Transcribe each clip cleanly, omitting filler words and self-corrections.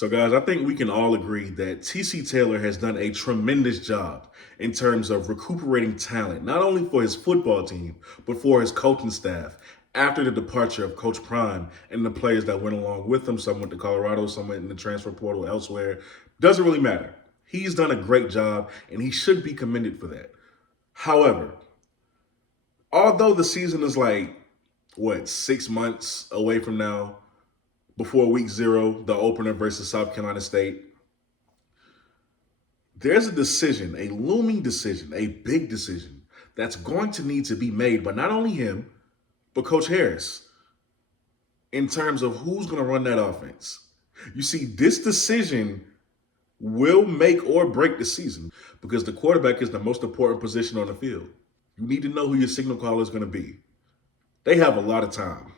So, guys, I think we can all agree that TC Taylor has done a tremendous job in terms of recuperating talent, not only for his football team, but for his coaching staff after the departure of Coach Prime and the players that went along with him. Some went to Colorado, some went in the transfer portal elsewhere. Doesn't really matter. He's done a great job, and he should be commended for that. However, although the season is 6 months away from now, before week 0, the opener versus South Carolina State, there's a decision, a looming decision, a big decision that's going to need to be made by not only him, but Coach Harris in terms of who's going to run that offense. You see, this decision will make or break the season because the quarterback is the most important position on the field. You need to know who your signal caller is going to be. They have a lot of time.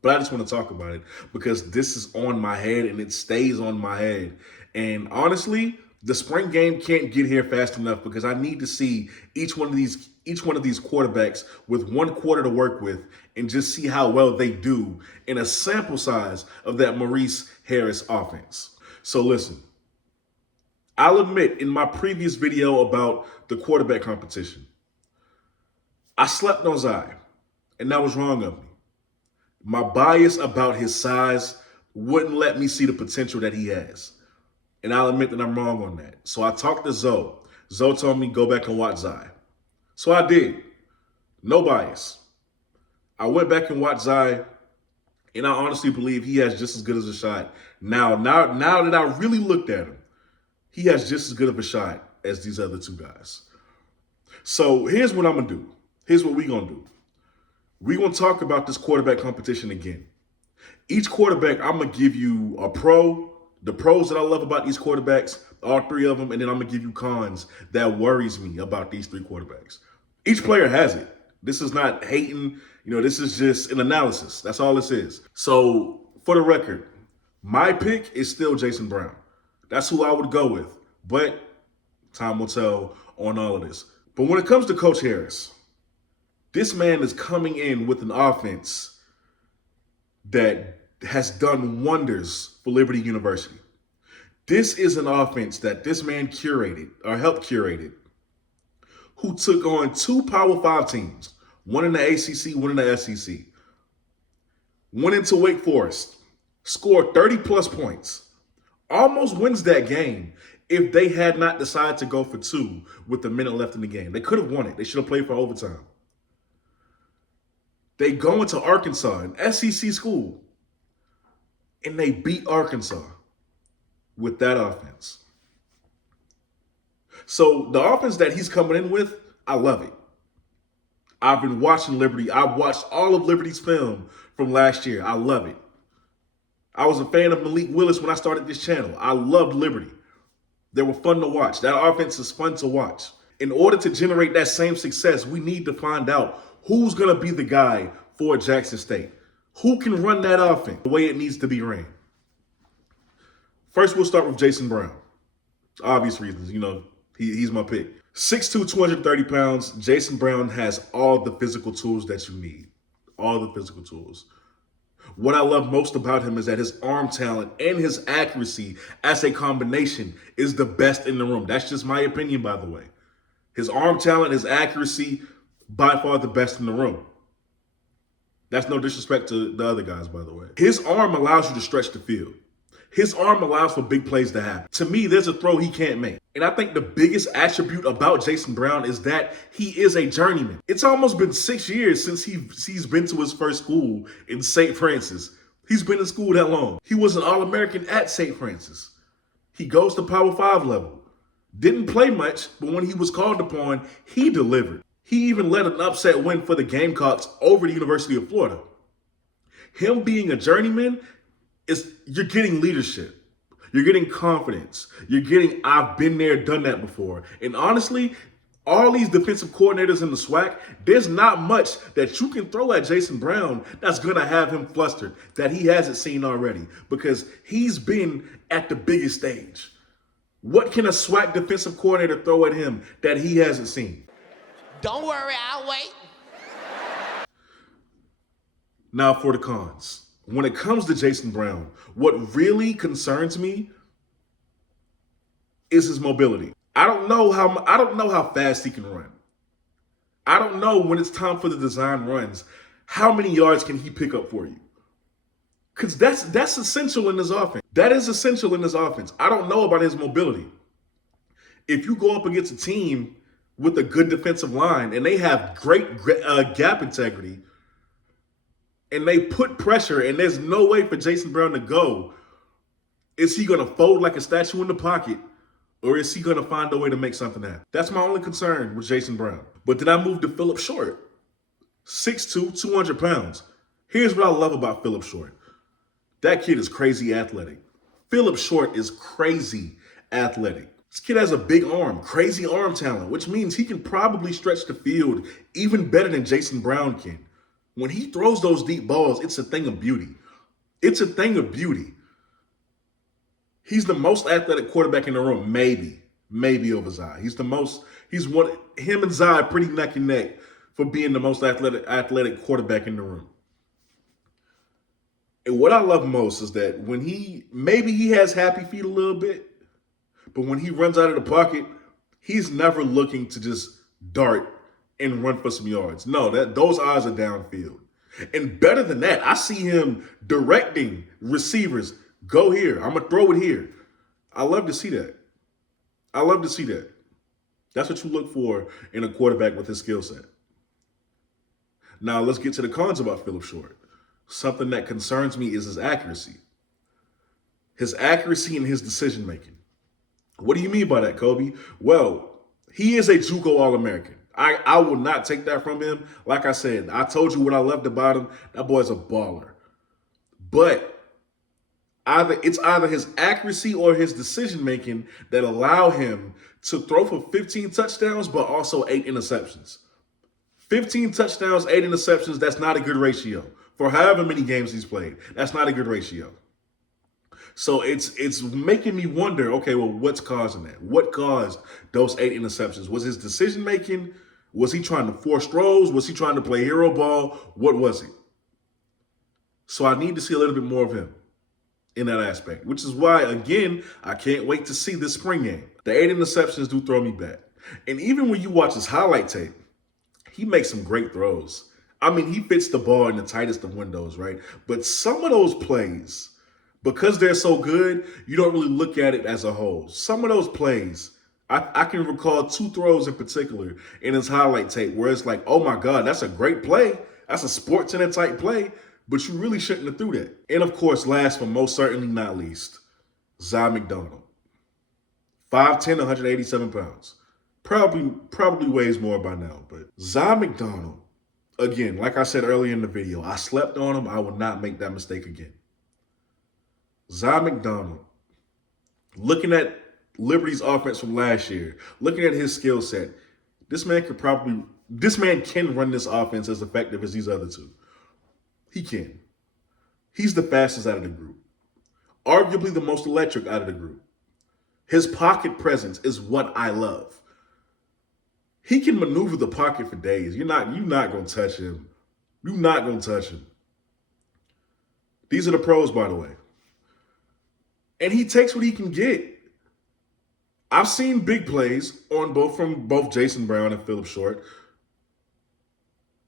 But I just want to talk about it because this is on my head and it stays on my head. And honestly, the spring game can't get here fast enough because I need to see each one of these quarterbacks with one quarter to work with and just see how well they do in a sample size of that Maurice Harris offense. So listen, I'll admit in my previous video about the quarterback competition, I slept on Zai, and that was wrong of me. My bias about his size wouldn't let me see the potential that he has. And I'll admit that I'm wrong on that. So I talked to Zoe. Zoe told me go back and watch Zai. So I did. No bias. I went back and watched Zai, and I honestly believe he has just as good as a shot. Now that I really looked at him, he has just as good of a shot as these other two guys. So here's what I'm going to do. Here's what we're going to do. We're going to talk about this quarterback competition again. Each quarterback, I'm going to give you a pro, the pros that I love about these quarterbacks, all 3 of them, and then I'm going to give you cons that worries me about these 3 quarterbacks. Each player has it. This is not hating. This is just an analysis. That's all this is. So for the record, my pick is still Jason Brown. That's who I would go with. But time will tell on all of this. But when it comes to Coach Harris, this man is coming in with an offense that has done wonders for Liberty University. This is an offense that this man curated or helped curate it, who took on 2 Power 5 teams, one in the ACC, one in the SEC. Went into Wake Forest, scored 30-plus points, almost wins that game if they had not decided to go for 2 with a minute left in the game. They could have won it. They should have played for overtime. They go into Arkansas, an SEC school, and they beat Arkansas with that offense. So the offense that he's coming in with, I love it. I've been watching Liberty. I've watched all of Liberty's film from last year. I love it. I was a fan of Malik Willis when I started this channel. I loved Liberty. They were fun to watch. That offense is fun to watch. In order to generate that same success, we need to find out who's going to be the guy for Jackson State. Who can run that offense the way it needs to be ran? First, we'll start with Jason Brown. Obvious reasons, he's my pick. 6'2", 230 pounds. Jason Brown has all the physical tools that you need. All the physical tools. What I love most about him is that his arm talent and his accuracy as a combination is the best in the room. That's just my opinion, by the way. His arm talent, his accuracy, by far the best in the room. That's no disrespect to the other guys, by the way. His arm allows you to stretch the field. His arm allows for big plays to happen. To me, there's a throw he can't make. And I think the biggest attribute about Jason Brown is that he is a journeyman. It's almost been 6 years since he's been to his first school in St. Francis. He's been in school that long. He was an All-American at St. Francis. He goes to Power 5 level. Didn't play much, but when he was called upon, he delivered. He even led an upset win for the Gamecocks over the University of Florida. Him being a journeyman, you're getting leadership. You're getting confidence. You're getting, I've been there, done that before. And honestly, all these defensive coordinators in the SWAC, there's not much that you can throw at Jason Brown that's going to have him flustered that he hasn't seen already because he's been at the biggest stage. What can a SWAC defensive coordinator throw at him that he hasn't seen? Don't worry, I'll wait. Now for the cons. when it comes to Jason Brown, what really concerns me is his mobility. I don't know how fast he can run. I don't know when it's time for the design runs, how many yards can he pick up for you? Because that's essential in this offense. That is essential in this offense. I don't know about his mobility. If you go up against a team with a good defensive line and they have great gap integrity and they put pressure and there's no way for Jason Brown to go, is he going to fold like a statue in the pocket or is he going to find a way to make something happen? That's my only concern with Jason Brown. But then I moved to Phillip Short, 6'2", 200 pounds. Here's what I love about Phillip Short. That kid is crazy athletic. Phillip Short is crazy athletic. This kid has a big arm, crazy arm talent, which means he can probably stretch the field even better than Jason Brown can. When he throws those deep balls, it's a thing of beauty. It's a thing of beauty. He's the most athletic quarterback in the room, maybe over Zai. Him and Zai pretty neck and neck for being the most athletic quarterback in the room. And what I love most is that when maybe he has happy feet a little bit, but when he runs out of the pocket, he's never looking to just dart and run for some yards. No, those eyes are downfield. And better than that, I see him directing receivers, go here, I'm going to throw it here. I love to see that. That's what you look for in a quarterback with his skill set. Now, let's get to the cons about Phillip Short. Something that concerns me is his accuracy. His accuracy and his decision-making. What do you mean by that, Kobe? Well, he is a JUCO All-American. I will not take that from him. Like I said, I told you what I loved about him. That boy's a baller. But it's either his accuracy or his decision-making that allow him to throw for 15 touchdowns, but also 8 interceptions. 15 touchdowns, 8 interceptions, that's not a good ratio. For however many games he's played, that's not a good ratio. So it's making me wonder, okay, well, what's causing that? What caused those 8 interceptions? Was his decision-making? Was he trying to force throws? Was he trying to play hero ball? What was it? So I need to see a little bit more of him in that aspect, which is why, again, I can't wait to see this spring game. The 8 interceptions do throw me back. And even when you watch his highlight tape, he makes some great throws. I mean, he fits the ball in the tightest of windows, right? But some of those plays, because they're so good, you don't really look at it as a whole. Some of those plays, I can recall 2 throws in particular in his highlight tape where it's like, oh my God, that's a great play. That's a Sports Center type play, but you really shouldn't have threw that. And of course, last but most certainly not least, Zai McDonald. 5'10", 187 pounds. Probably weighs more by now, but Zai McDonald, again, like I said earlier in the video, I slept on him. I will not make that mistake again. Zai McDonald, looking at Liberty's offense from last year, looking at his skill set, this man can run this offense as effective as these other two. He can. He's the fastest out of the group. Arguably the most electric out of the group. His pocket presence is what I love. He can maneuver the pocket for days. You're not going to touch him. You're not going to touch him. These are the pros, by the way. And he takes what he can get. I've seen big plays from both Jason Brown and Phillip Short.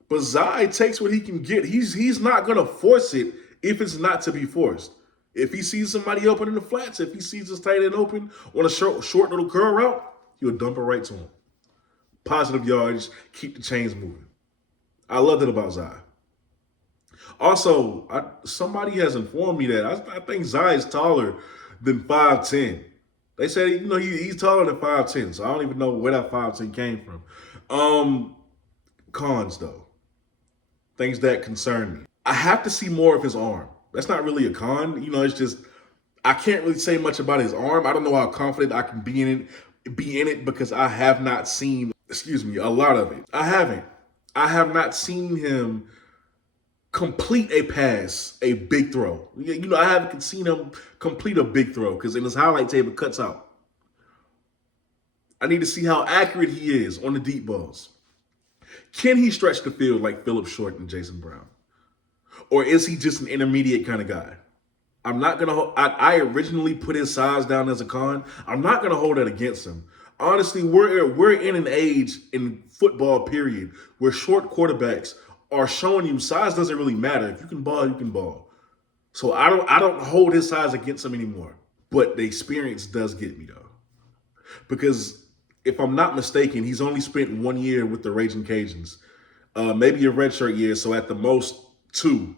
But Zai takes what he can get. He's not going to force it if it's not to be forced. If he sees somebody open in the flats, if he sees his tight end open on a short little curl route, he'll dump it right to him. Positive yards, keep the chains moving. I love that about Zai. Also, somebody has informed me that I think Zai is taller than 5'10". They said, he's taller than 5'10", so I don't even know where that 5'10" came from. Cons, though. Things that concern me. I have to see more of his arm. That's not really a con. It's just, I can't really say much about his arm. I don't know how confident I can be in it because I have not seen, a lot of it. I haven't. I have not seen him complete a pass, a big throw. I haven't seen him complete a big throw because in his highlight tape, it cuts out. I need to see how accurate he is on the deep balls. Can he stretch the field like Phillip Short and Jason Brown? Or is he just an intermediate kind of guy? I'm not going to, I originally put his size down as a con. I'm not going to hold that against him. Honestly, we're in an age in football, period, where short quarterbacks are showing you size doesn't really matter. If you can ball, you can ball. So I don't hold his size against him anymore. But the experience does get me though. Because if I'm not mistaken, he's only spent 1 year with the Raging Cajuns. Maybe a redshirt year, so at the most 2.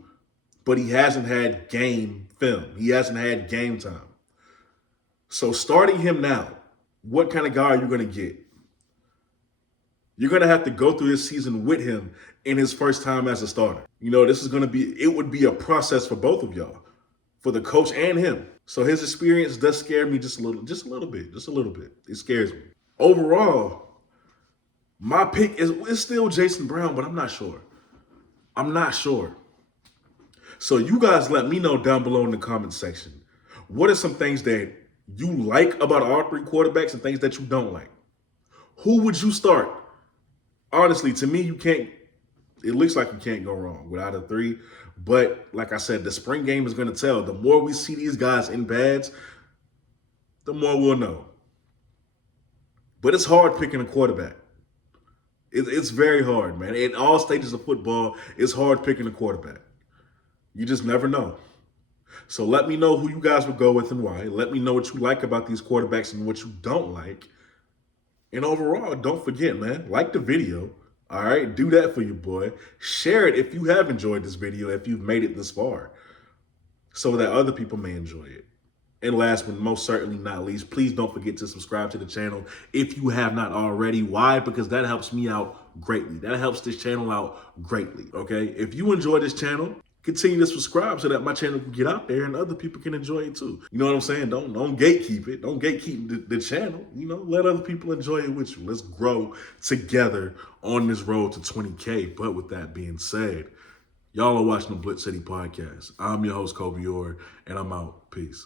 But he hasn't had game film. He hasn't had game time. So starting him now, what kind of guy are you going to get? You're going to have to go through this season with him in his first time as a starter. This is going to be, it would be a process for both of y'all, for the coach and him. So his experience does scare me just a little bit. It scares me. Overall, my pick is still Jason Brown, but I'm not sure. So you guys let me know down below in the comment section. What are some things that you like about all 3 quarterbacks and things that you don't like? Who would you start? Honestly, to me, it looks like you can't go wrong with either 3. But like I said, the spring game is going to tell. The more we see these guys in pads, the more we'll know. But it's hard picking a quarterback. It's very hard, man. In all stages of football, it's hard picking a quarterback. You just never know. So let me know who you guys would go with and why. Let me know what you like about these quarterbacks and what you don't like. And overall, don't forget, man, like the video. All right, do that for your boy. Share it if you have enjoyed this video, if you've made it this far, so that other people may enjoy it. And last but most certainly not least, please don't forget to subscribe to the channel if you have not already. Why? Because that helps me out greatly. That helps this channel out greatly, okay? If you enjoy this channel, continue to subscribe so that my channel can get out there and other people can enjoy it too. You know what I'm saying? Don't gatekeep it. Don't gatekeep the channel. Let other people enjoy it with you. Let's grow together on this road to 20K. But with that being said, y'all are watching the BlitzCity Podcast. I'm your host, Kobe Orr, and I'm out. Peace.